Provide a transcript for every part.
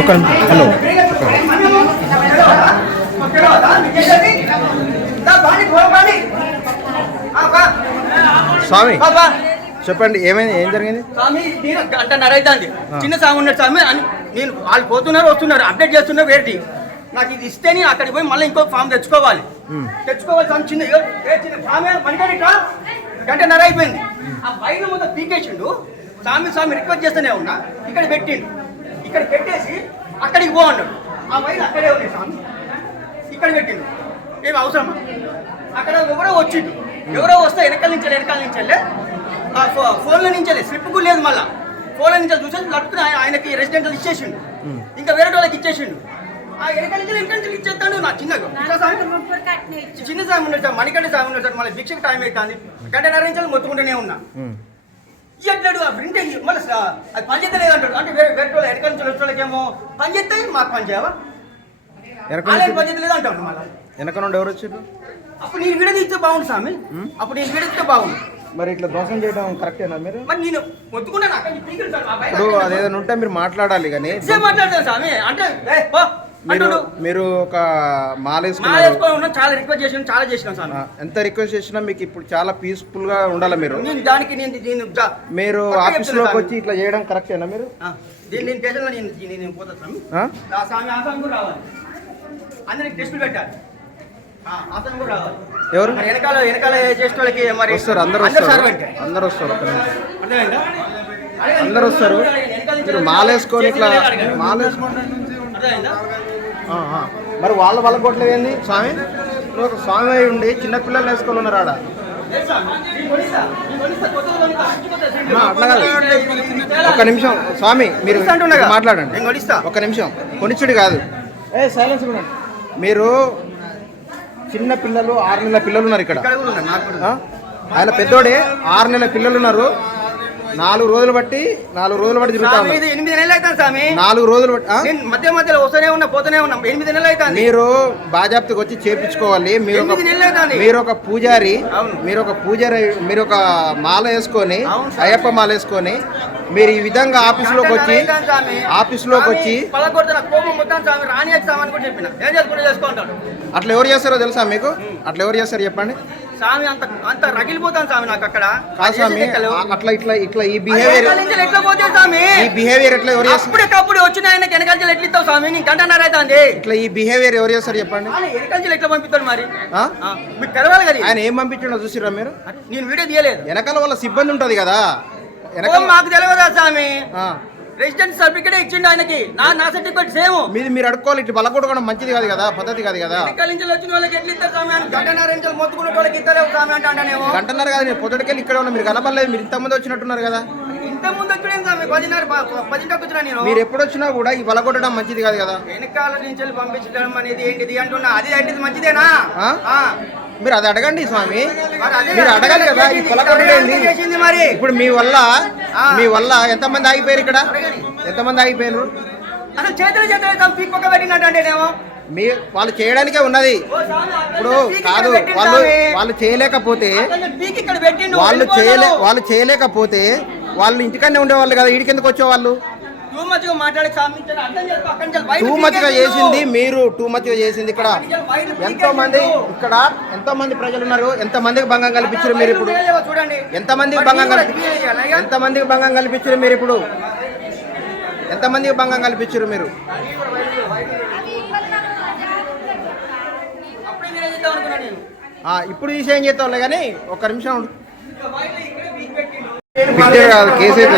ఒక హలో స్వామి చెప్పండి, ఏమైంది, ఏం జరిగింది? స్వామి నేను గంటన్నర అవుతుంది, చిన్న స్వామి ఉన్నాడు స్వామి అని నేను వాళ్ళు పోతున్నారు వస్తున్నారు అప్డేట్ చేస్తున్నారు వేటి నాకు ఇది ఇస్తేనే అక్కడికి పోయి మళ్ళీ ఇంకో ఫామ్ తెచ్చుకోవాలి స్వామి. చిన్న ఫామ్ మనకనిట గంటన్నర అయిపోయింది. ఆ పైన మొత్తం పీకేసిండు. స్వామి రిక్వెస్ట్ చేస్తూనే ఉన్నా, ఇక్కడ పెట్టిండు, ఇక్కడ పెట్టేసి అక్కడికి పో అన్నాడు. ఆ వైన్ అక్కడే ఉంది స్వామి, ఇక్కడ పెట్టిండు. ఏమి అవసరమా? అక్కడ ఎవరో వచ్చిండు, ఎవరో వస్తే వెనకాల నుంచి ఫోన్ల నుంచి స్లిప్ కూడా లేదు. మళ్ళీ ఫోన్ల నుంచి చూసేసి లట్టుకుని ఆయనకి రెసిడెంటల్ ఇచ్చేసిండు, ఇంకా వేరే వాళ్ళకి ఇచ్చేసిండు. ఆ వెనకాల నుంచి ఇచ్చేస్తాడు. నా చిన్న సాయం ఉన్నాడు సార్, మణికంఠ సాయం ఉన్నాడు సార్. మళ్ళీ భిక్షకు టైం అవుతుంది, గంటన్నర నుంచి మొత్తుకుంటూనే ఉన్నా. ఇయ్యట్లేడు ఆ ప్రింట్ మళ్ళీ అది పని చేస్తే లేదంటాడు. అంటే వేరే వాళ్ళు వెనకాల నుంచి వచ్చే వాళ్ళకేమో పని చేస్తే మాకు పని చేయవా, పని చేస్తే లేదంటాడు. మళ్ళీ వెనక నుండి ఎవరు వచ్చారు? అప్పుడు నేను విడదీస్తే బాగుండు స్వామి, అప్పుడు నేను విడదీస్తే బాగుండు. మరి ఇట్లా దోషం చేయడం కరెక్టేనా? మీరు మరి నేను మొత్తుకున్నాను. ఇప్పుడు అదేదైనా ఉంటే మీరు మాట్లాడాలి కానీ మాట్లాడతాను స్వామి అంటే మీరు ఒక మాలేసుకున్నారు, చాలా రిక్వెస్ట్ చేసిన, చాలా చేసిన స్వామి. ఎంత రిక్వెస్ట్ చేసినా మీకు ఇప్పుడు చాలా పీస్ఫుల్ గా ఉండాలి. మీరు దానికి మీరు ఆఫీస్ లోకి వచ్చి ఇట్లా చేయడం కరెక్టేనా? మీరు నేను స్టేషన్లో నేను పోతాను స్వామి. ఆసాన్ కూడా రావాలి, అందరికి టెస్టులు పెట్టాలి. ఆసాన్ కూడా రావాలి. ఎవరు వెనకాల చేసే వాళ్ళకి మరి వస్తారు, అందరూ వస్తారు, అందరూ వస్తారు, అందరూ వస్తారు. మీరు మాలేసుకొని ఇట్లా మాలేసుకోండి. మరి వాళ్ళ కొట్టలేదు ఏంది స్వామి? ఒక స్వామి అయి ఉండి చిన్నపిల్లలు వేసుకొని ఉన్నారు ఆడ. అట్లా కాదు, ఒక్క నిమిషం స్వామి మీరు మాట్లాడండి. ఒక్క నిమిషం, కొనిచ్చుడు కాదు, సైలెన్స్ ఉండండి. మీరు చిన్న పిల్లలు 6 నెలల పిల్లలు ఉన్నారు ఇక్కడ. ఆయన పెద్దోడే 6 నెలల పిల్లలు ఉన్నారు. 4 రోజులు బట్టి తిరుగుతా 8 నెలలు అవుతాను స్వామి. 4 రోజులు బట్టి మధ్యలో వస్తూనే ఉన్నా పోతూనే ఉన్నా. 8 నెలలు అవుతాను. మీరు బాజాప్తికి వచ్చి చేపించుకోవాలి. మీరు ఒక పూజారి, మీరు ఒక మాల వేసుకొని, అయ్యప్ప మాల వేసుకొని మీరు ఈ విధంగా ఆఫీస్లోకి వచ్చి అట్లా ఎవరు చేస్తారో తెలుసా మీకు? అట్లా ఎవరు చేస్తారు చెప్పండి స్వామి. అంత రగిలిపోతాను స్వామి నాకు అక్కడ. స్వామి అట్లా ఇట్లా ఈ బిహేవియర్ ఎట్లా పోతే స్వామి? ఈ బిహేవియర్ ఎట్లా ఎవరు చేస్తారు? అప్పుడప్పుడు వచ్చిన ఆయన వెనకాల ఎట్లా ఇస్తావు స్వామి? నేను గంటన్నర అవుతుంది. ఇట్లా ఈ బిహేవియర్ ఎవరు చేస్తారు చెప్పండి? వెనకాల ఎట్లా పంపిస్తాడు మరి? మీకు తెలవాలి కదా ఆయన ఏం పంపించండో చూసిరా మీరు? నేను వీడియో తీయలేదు. వెనకాల వాళ్ళ సిబ్బంది ఉంటది కదా, మాకు తెలియదా స్వామి? రెసిడెంట్ సర్టిఫికేట్ ఇచ్చిండు ఆయనకి, నా సర్టిఫికేట్ సేమ్. మీరు అడుక్కోవాలి. ఇట్లా బలకొట్టడం మంచిది కాదు కదా, పద్ధతి కాదు కదా. వచ్చిన వాళ్ళకి ఎట్లా ఇస్తారు స్వామి? గంటన్నర నుంచి మొత్తుకున్న వాళ్ళకి ఇస్తారేమో స్వామి అంటానేమో. గంటన్నర కాదు, నేను పొద్దుటికెళ్ళి ఇక్కడ ఉన్నా, మీరు కనపడలేదు. మీరు ఇంతమంది వచ్చినట్టున్నారు కదా. ఇంతకుముందు వచ్చిన స్వామి 10:30 వచ్చినా నేను. మీరు ఎప్పుడు వచ్చినా కూడా ఈ బలకొట్టడం మంచిది కాదు కదా. వెనకాల నుంచి పంపించడం అనేది ఏంటిది అంటున్నా, అది ఏంటిది మంచిదేనా? మీరు అది అడగండి స్వామి, మీరు అడగాలి కదా. ఈ బలకొట్టడం మరి ఇప్పుడు మీ వల్ల ఎంతమంది ఆగిపోయారు ఇక్కడ? ఎంతమంది ఆగిపోయారు? అసలు చేతులు పీక్ పెట్టినట్టేమో వాళ్ళు చేయడానికే ఉన్నది. ఇప్పుడు కాదు, వాళ్ళు చేయలేకపోతే వాళ్ళు ఇంటికన్నా ఉండేవాళ్ళు కదా, ఈడికెందుకు వచ్చేవాళ్ళు? టూ మచ్గా చేసింది మీరు, ఇక్కడ ఎంతో మంది ప్రజలు ఉన్నారు. ఎంతమందికి భంగం కల్పించారు మీరు ఇప్పుడు? ఎంతమందికి భంగం కల్పించారు మీరు ఇప్పుడు? ఎంతమందికి భంగం కల్పించారు మీరు? ఇప్పుడు తీసి ఏం చేస్తావులే కానీ ఒక్క నిమిషం కాదు, కేసు అయితే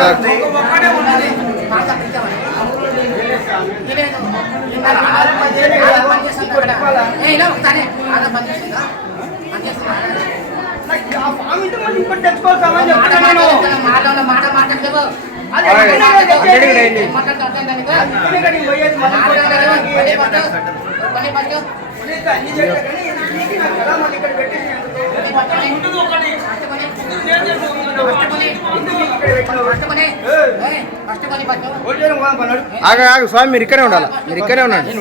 స్వామి మీరు ఇక్కడే ఉండాలి, మీరు ఇక్కడే ఉండండి.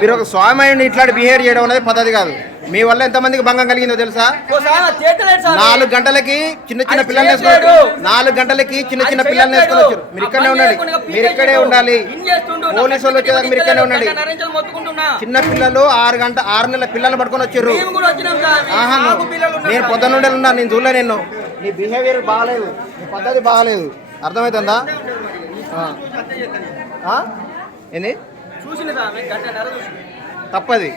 మీరు ఒక స్వామి అయ్యండి ఇట్లాంటి బిహేవియర్ చేయడం అనేది పద్ధతి కాదు. మీ వల్ల ఎంతమందికి భంగం కలిగిందో తెలుసా? ఓ స్వామి చేతలేడు స్వామి. 4 గంటలకి చిన్న చిన్న అది పిల్లల్ని చేయట్లేడు. వేసుకొని 4 గంటలకి చిన్న చిన్న అది పిల్లల్ని వేసుకొని చేయట్లేడు. వచ్చారు. మీరు ఇక్కడనే ఉండాలి, మీరు ఇక్కడే ఉండాలి. పోలీసు వాళ్ళు వచ్చేదాకా మీరు ఇక్కడనే ఉండండి. చిన్న పిల్లలు 6 నెలల పిల్లలు పట్టుకొని వచ్చారు. మేము కూడా వచ్చినాం స్వామి. ఆహా, మాకు పిల్లలు ఉన్నారు నేను పొద్దున్న నుండి ఉన్నా, నేను చూడలే. నిన్ను నీ బిహేవియర్ బాగాలేదు, నీ పద్ధతి బాగాలేదు. అర్థమవుతుందా? ఏంది చూసిన స్వామి గంటన్నర చూసిన. తప్పది.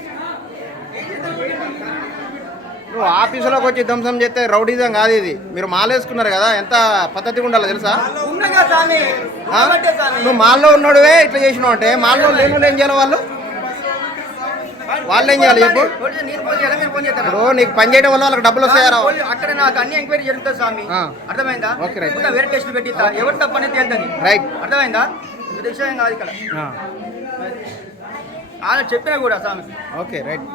నువ్వు ఆఫీసులోకి వచ్చి ధ్వంసం చేస్తే రౌడీజం కాదు ఇది. మీరు మాలేసుకున్నారు కదా, ఎంత పద్ధతిగా ఉండాలో తెలుసా? ఉన్నగా స్వామి. ఉన్నబట్టే స్వామి. నువ్వు మాల్లో ఉన్నాడువే ఇట్లా చేసినావు అంటే మాల్లో లేని ఏం చేయాలి? వాళ్ళు ఏం చేయాలి చెప్పు? నేను ఫోన్ చేయాలా, మీరు ఫోన్ చేస్తారా? ఇప్పుడు నీకు పని చేయడం వల్ల వాళ్ళకి డబ్బులు వస్తాయారా? అక్కడ నాకు అన్ని ఎంక్వైరీ జరుగుతుంది స్వామి. అర్థమైందా? Okay, right. ఇంకా వేరే టెస్ట్ పెట్టిస్తా, ఎవరు తప్పనేది తేలుతుంది. రైట్. అర్థమైందా? ఇది విషయం కాదు ఇక్కడ. ఆయన చెప్పినా కూడా స్వామి. Okay, right.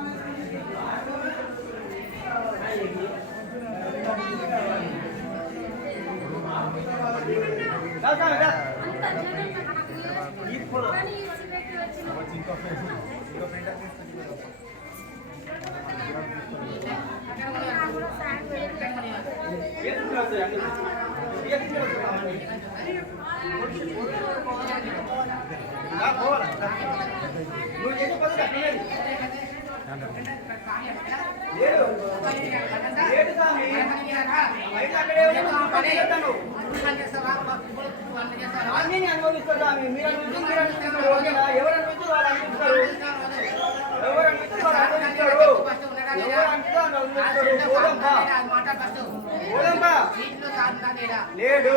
లేడు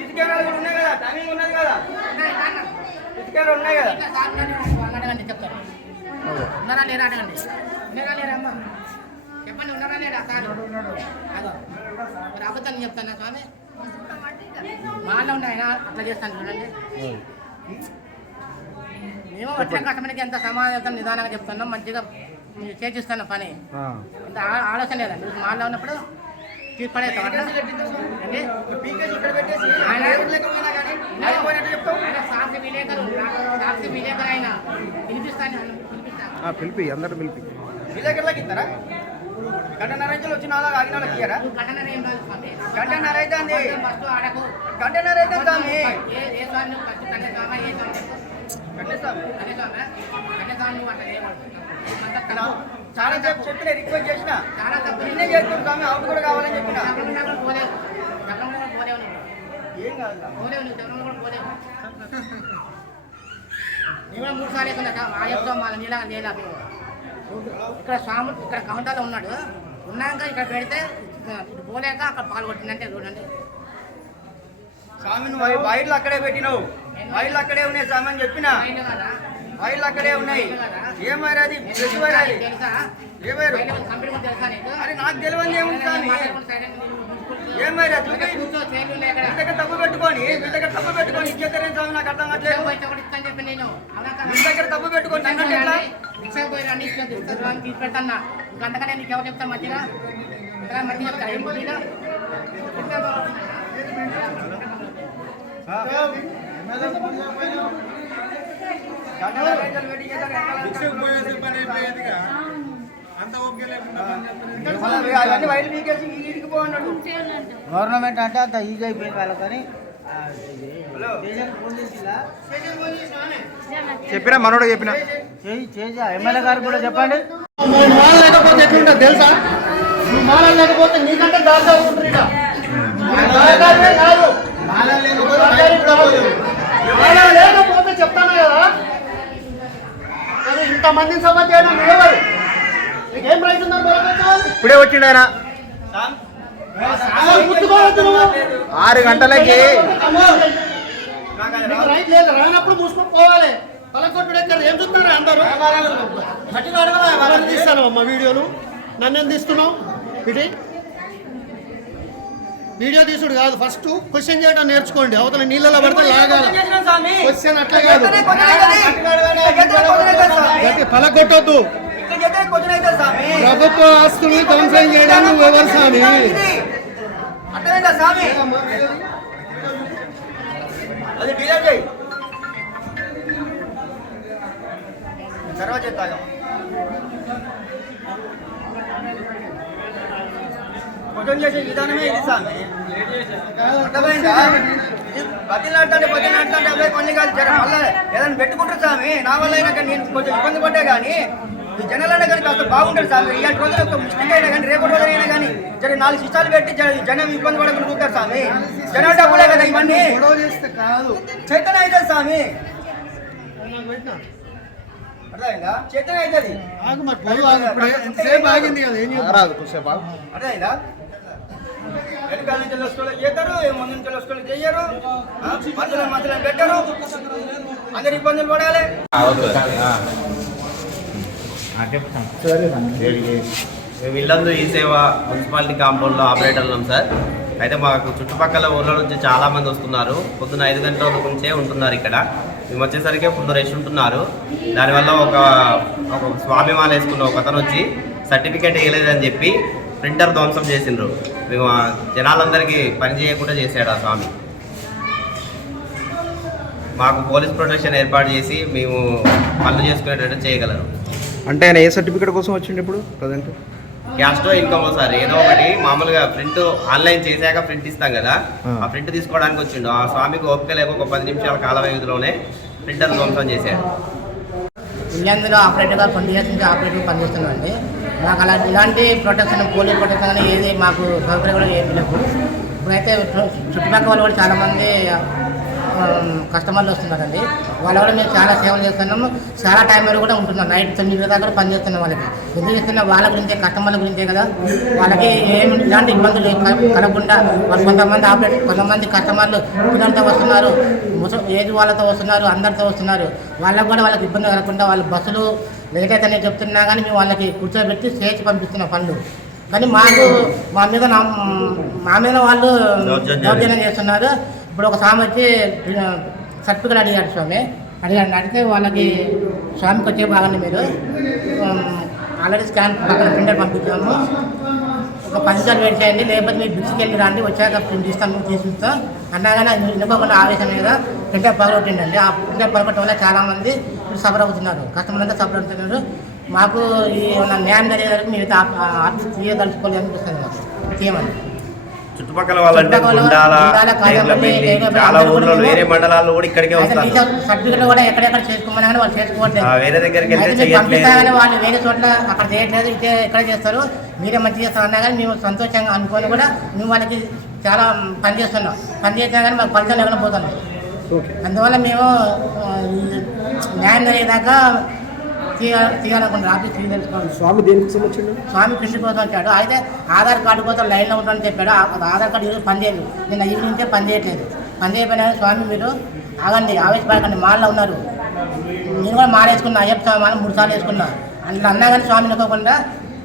ఇసుకెళ్ళాలి ఉన్నాయి కదా, టైమింగ్ ఉన్నది కదా, ఇసుకెళ్ళి ఉన్నాయి కదా. చెప్తారు ఉన్నారా లేరా అడగండి. ఉన్నారా లేరా అమ్మ చెప్పండి, ఉన్నారా లేరా సార్? అదో మరి అబద్ధాన్ని చెప్తాను స్వామి. మాలో ఉన్నాయన అట్లా చేస్తాను చూడండి. మేము వచ్చిన కస్టమర్కి ఎంత సమాధానం నిదానంగా చెప్తున్నాం, మంచిగా మీరు చేసిస్తాను పని. ఇంత ఆలోచన లేదా? మీరు మాలో ఉన్నప్పుడు తీర్పడేస్తాం అట్లా. సాక్షి విలేకరు అయినా పిలిపిస్తాను, పిలిపి అందరూ పిలిపి. విలేకరులకు ఇస్తారా? గంటన్నర వచ్చి నాలుగు ఆగిన వాళ్ళకి ఇయ్యరా? గంటన్నర ఏం కాదు స్వామి, గంటన్నర అయితే ఫస్ట్ ఆడకు. గంటన్నర అయితే స్వామి. ఏ స్వామి నువ్వు ఫస్ట్ కన్యస్వామి, ఏ స్వామి చెప్పు? కన్యస్వామి. కన్యస్వామి నువ్వు అట్లా ఏమవుతుంది? చాలా చెప్పిన రిక్వెస్ట్ చేసిన, చాలా తప్పు. నిన్నే చేస్తుంది స్వామి, అవుట్ కూడా కావాలని చెప్పిన. పోలేవు, పోలేవు నువ్వు, ఏం కాదు పోలేవు నువ్వు, జగన్ కూడా పోలేవు. నేను కూడా 3 సార్లు వేసుకున్నా ఆ చెప్తాం మళ్ళీ నీలా నీలా. ఇక్కడ స్వామి ఇక్కడ కౌంటర్లో ఉన్నాడు, ఉన్నాక ఇక్కడ పెడితే ఇటు పోలేక అక్కడ పాల్గొట్టిందంటే చూడండి. స్వామి నువ్వు వైర్లు అక్కడే పెట్టినావు, వైర్లు అక్కడే ఉన్నాయి స్వామి అని చెప్పిన. వైర్లు అక్కడే ఉన్నాయి. ఏం వైర్ అది? ఫ్రెష్ వైర్ అది. తెలుసా? ఏ వైర్? కంపెనీ తెలుసా నీకు? అరే నాకు తెలియదు ఏముంది స్వామి. ఏం వైర్ అది? మీ దగ్గర తప్పు పెట్టుకొని ఇచ్చేస్తారేం స్వామి? నాకు అర్థం కావట్లేదు. మీ దగ్గర తప్పు పెట్టుకొని నన్ను ఎట్లా? తీసుకెళ్తాను గంటకనే నీకు ఎవరు చెప్తాను మంచిగా మంచిగా చెప్తాను. ఏం పోలీలో అవన్నీ వైర్లు మీకేసి ఇంటికి పోన్నాడు. గవర్నమెంట్ అంటే అంత ఈజీ అయిపోయింది వాళ్ళకని. చెప్పినా మనోడు చెప్పినా ఎమ్మెల్యే గారు కూడా చెప్పండి. లేకపోతే ఎట్లుంటుంది తెలుసా? నువ్వు మాల లేకపోతే నీకంటే దాకా ఉంటుంది. లేకపోతే చెప్తాను కదా, ఇంతమందిని సభ చేయడం ఎవరు? నీకేం రైతు ఇప్పుడే వచ్చిండు ఆయన. 6 గంటలకి రైతు లేదు, రానప్పుడు మూసుకొని పోవాలి. పలకొట్టుడు ఎక్కడ ఏం చూస్తున్నారు అందరూ? తీస్తాను అమ్మ వీడియోలు, నన్ను తీస్తున్నావు? ఇది వీడియో తీసుడు కాదు, ఫస్ట్ క్వశ్చన్ చేయడం నేర్చుకోండి. అవతల నీళ్ళలో పడితే లాగాలి. క్వశ్చన్ అట్లా కాదు, పలకొట్టొద్దు. ప్రభుత్వ ఆస్తులు ధ్వంసం చేయడం ఎవరు స్వామి? అది డిలీట్ చేయి. తర్వాత చెప్తాగా చేసే విధానమే ఇది స్వామి. అర్థమైందా? బతిలాడుతుంటే అబ్బాయి కొన్ని కాదు జర మళ్ళీ ఏదైనా పెట్టుకుంటారు స్వామి. నా వల్ల అయినా కానీ నేను కొంచెం ఇబ్బంది పడ్డా కానీ ఈ జనాలైనా కానీ కాస్త బాగుంటారు స్వామి. ఇలాంటి రోజులు ఒక మిస్టేక్ అయినా కానీ రేపటి రోజు అయినా కానీ జర 4 శిష్టాలు పెట్టి జనం ఇబ్బంది పడకుండా చూస్తారు స్వామి. జనం డబ్బులే కదా ఇవన్నీ చైతన్య అవుతుంది స్వామి. అర్థమైందా? చైతన్య అవుతుంది. రాదు కొద్దిసేపు ఆగు. అర్థమైందా? వెనకాల నుంచి వస్తువులు చేస్తారు, ముందు నుంచి వస్తువులు చేయరు, మధ్యలో పెట్టరు, అందరు ఇబ్బందులు పడాలి. మేము ఇల్లందు ఈ సేవ మున్సిపాలిటీ కాంపౌండ్లో ఆపరేటర్ ఉన్నాం సార్. అయితే మాకు చుట్టుపక్కల ఊళ్ళ నుంచి చాలామంది వస్తున్నారు. పొద్దున్న 5 గంటల నుంచే ఉంటున్నారు ఇక్కడ. మేము వచ్చేసరికి ఫుల్ రష్ ఉంటున్నారు. దానివల్ల ఒక స్వామి మాల వేసుకున్న ఒక అతను వచ్చి సర్టిఫికేట్ వేయలేదని చెప్పి ప్రింటర్ ధ్వంసం చేసిండ్రు. మేము జనాలందరికీ పని చేయకుండా చేశాడు ఆ స్వామి. మాకు పోలీస్ ప్రొటెక్షన్ ఏర్పాటు చేసి మేము పనులు చేసుకునేటట్టు చేయగలరు. అంటే ఆయన ఏ సర్టిఫికేట్ కోసం వచ్చిండు ఇప్పుడు ప్రజెంట్? క్యాస్టో ఇన్కమ్ సార్, ఏదో ఒకటి మామూలుగా ప్రింట్ ఆన్లైన్ చేశాక ప్రింట్ ఇస్తాం కదా, ఆ ప్రింట్ తీసుకోవడానికి వచ్చిండు. ఆ స్వామికి ఓపిక లేక ఒక 10 నిమిషాల కాల వ్యవధిలోనే ప్రింటర్ ధ్వంసం చేశాడు. ఇల్లందులో ఆపరేటర్గా 20 years నుంచి ఆపరేటర్ పనిచేస్తున్నామండి. మాకు ఇలాంటి ప్రొటెక్షన్, పోలీస్ ప్రొటెక్షన్ అని ఏది మాకు సౌకర్యం కూడా ఏమి లేవు. ఇప్పుడైతే చుట్టుపక్కల వాళ్ళు కూడా చాలామంది కస్టమర్లు వస్తున్నారండి. వాళ్ళ కూడా మేము చాలా సేవలు చేస్తున్నాము. చాలా టైం వరకు కూడా ఉంటున్నాం. నైట్ 9 దాకా పని చేస్తున్నాం. వాళ్ళకి ఎందుకు చేస్తున్నా వాళ్ళ గురించే, కస్టమర్ల గురించే కదా. వాళ్ళకి ఏమి ఇలాంటి ఇబ్బందులు కలగకుండా వాళ్ళు కొంతమంది కస్టమర్లు పిల్లలతో వస్తున్నారు, ఏజ్ వాళ్ళతో వస్తున్నారు, అందరితో వస్తున్నారు. వాళ్ళకు కూడా వాళ్ళకి ఇబ్బంది కలగకుండా వాళ్ళు బస్సులు లేట్ అవుతాయని చెప్తున్నా కానీ మేము వాళ్ళకి కూర్చోబెట్టి చేసి పంపిస్తున్నాం పనులు. కానీ మా మీద వాళ్ళు దౌర్జన్యం చేస్తున్నారు. ఇప్పుడు ఒక స్వామి వచ్చి సర్టిఫికేట్ అడిగాడు స్వామి. అడిగితే వాళ్ళకి స్వామికి వచ్చే భాగాన్ని మీరు ఆల్రెడీ స్కాన్ పక్కన ప్రింటర్ పంపించాము, ఒక 10 నిమిషాలు వెయిట్ చేయండి, లేకపోతే మీరు బిక్స్కి వెళ్ళి రండి, వచ్చాక ప్రింట్ ఇస్తాను తీసుకుంటాం అన్నా కానీ ఇనుకోకుండా ఆవేశం మీద ప్రింటర్ పగలొట్టిండండి. ఆ ప్రింటర్ పగలొట్టడం వల్ల చాలామంది సఫర్ అవుతున్నారు, కస్టమర్లు అంతా సఫర్ అవుతున్నారు. మాకు ఈ న్యాయం జరిగే వరకు మేము ఆఫీస్ తీయదలుచుకోవాలి అనిపిస్తుంది. మాకు తీయమని చుట్టుపక్కల వాళ్ళంటే చాలా ఊర్లో వేరే మండలాల్లో కూడా ఇక్కడికే వస్తారు. సర్టిఫికెట్ కూడా ఎక్కడెక్కడ చేసుకోమని కానీ వాళ్ళు చేసుకోవట్లేదు. వేరే దగ్గరికి పంపిస్తారని వాళ్ళు వేరే చోట్ల అక్కడ చేయట్లేదు, ఇదే ఎక్కడ చేస్తారు, మీరే మంచిగా చేస్తారు అన్నా కానీ మేము సంతోషంగా అనుకొని కూడా మేము వాళ్ళకి చాలా పని చేస్తున్నాం. పని చేసినా కానీ మాకు ఫలితం లేకుండా పోతుంది. అందువల్ల మేము న్యాయం జరిగేదాకా తీయాలనుకుంటారు. ఆఫీస్ తెలుసుకోవాలి. స్వామి దేనికి వచ్చిండు? స్వామి కృషి కోసం వచ్చాడు. అయితే ఆధార్ కార్డు కోసం లైన్లో ఉంటామని చెప్పాడు. ఆధార్ కార్డు ఈరోజు పని చేయలేదు, నిన్న ఈవినింగ్ పని చేయట్లేదు. పని చేయకపోయినా స్వామి మీరు ఆగండి, ఆవేశపడకండి, మాల్లో ఉన్నారు. నేను కూడా మాల వేసుకున్నా, అయ్యప్ప స్వామి మాల 3 సార్లు వేసుకున్నా. అందులో అన్నా కానీ స్వామి అనుకోకుండా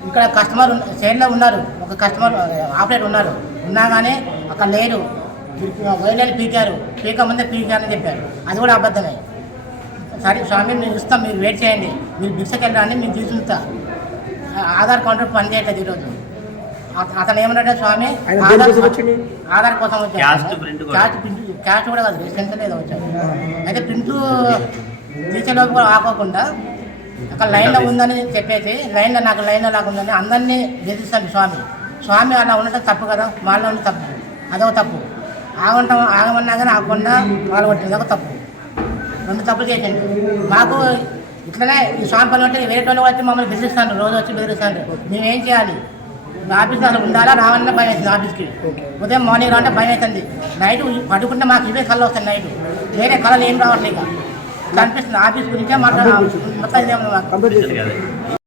ఇక్కడ కస్టమర్ సైడ్లో ఉన్నారు, ఒక కస్టమర్ ఆపరేటర్ ఉన్నారు, ఉన్నా కానీ అక్కడ లేరు. వైర్లు పీక ముందే పీకారని చెప్పారు. అది కూడా అబద్ధమే. సరే స్వామి మేము ఇస్తాం, మీరు వెయిట్ చేయండి, మీరు బిక్సకి వెళ్ళండి, మేము తీసుకుంటా. ఆధార్ కౌంటర్ పని చేయట్లేదు ఈరోజు. అతను ఏమన్నాడు స్వామి ఆధార్ కోసం వచ్చాడు, క్యాస్ట్ కూడా కాదు, సెన్సర్ ఏదో వచ్చాడు. అయితే ప్రింట్ తీసేలోపు కూడా ఆకోకుండా అక్కడ లైన్లో ఉందని చెప్పేసి నాకు లైన్లో లాగుందని అందరినీ బెదిరిస్తాడు స్వామి. స్వామి అలా ఉండటం తప్పు కదా, వాళ్ళలో ఉంటే తప్పు, అదొక తప్పు. ఆగమన్నా కానీ ఆగకుండా వాళ్ళు కొట్టింది ఒక తప్పు. 2 తప్పులు చేసిండు. మాకు ఇట్లనే ఈ స్వామి పనులు ఉంటే వేరే వాళ్ళు వచ్చి మమ్మల్ని బెదిరిస్తాను, రోజు వచ్చి బెదిరిస్తాను. మేమేం చేయాలి? ఆఫీస్లో అసలు ఉండాలా రావాలన్నా భయం అవుతుంది. ఆఫీస్కి ఉదయం మార్నింగ్ రావంటే భయం అవుతుంది. నైట్ పడుకుంటే మాకు ఇవే కళ్ళు వస్తాయి. నైట్ వేరే కళలు ఏం రావట్లేదు. కనిపిస్తుంది. ఆఫీస్ గురించే మాట్లాడాలి మొత్తం.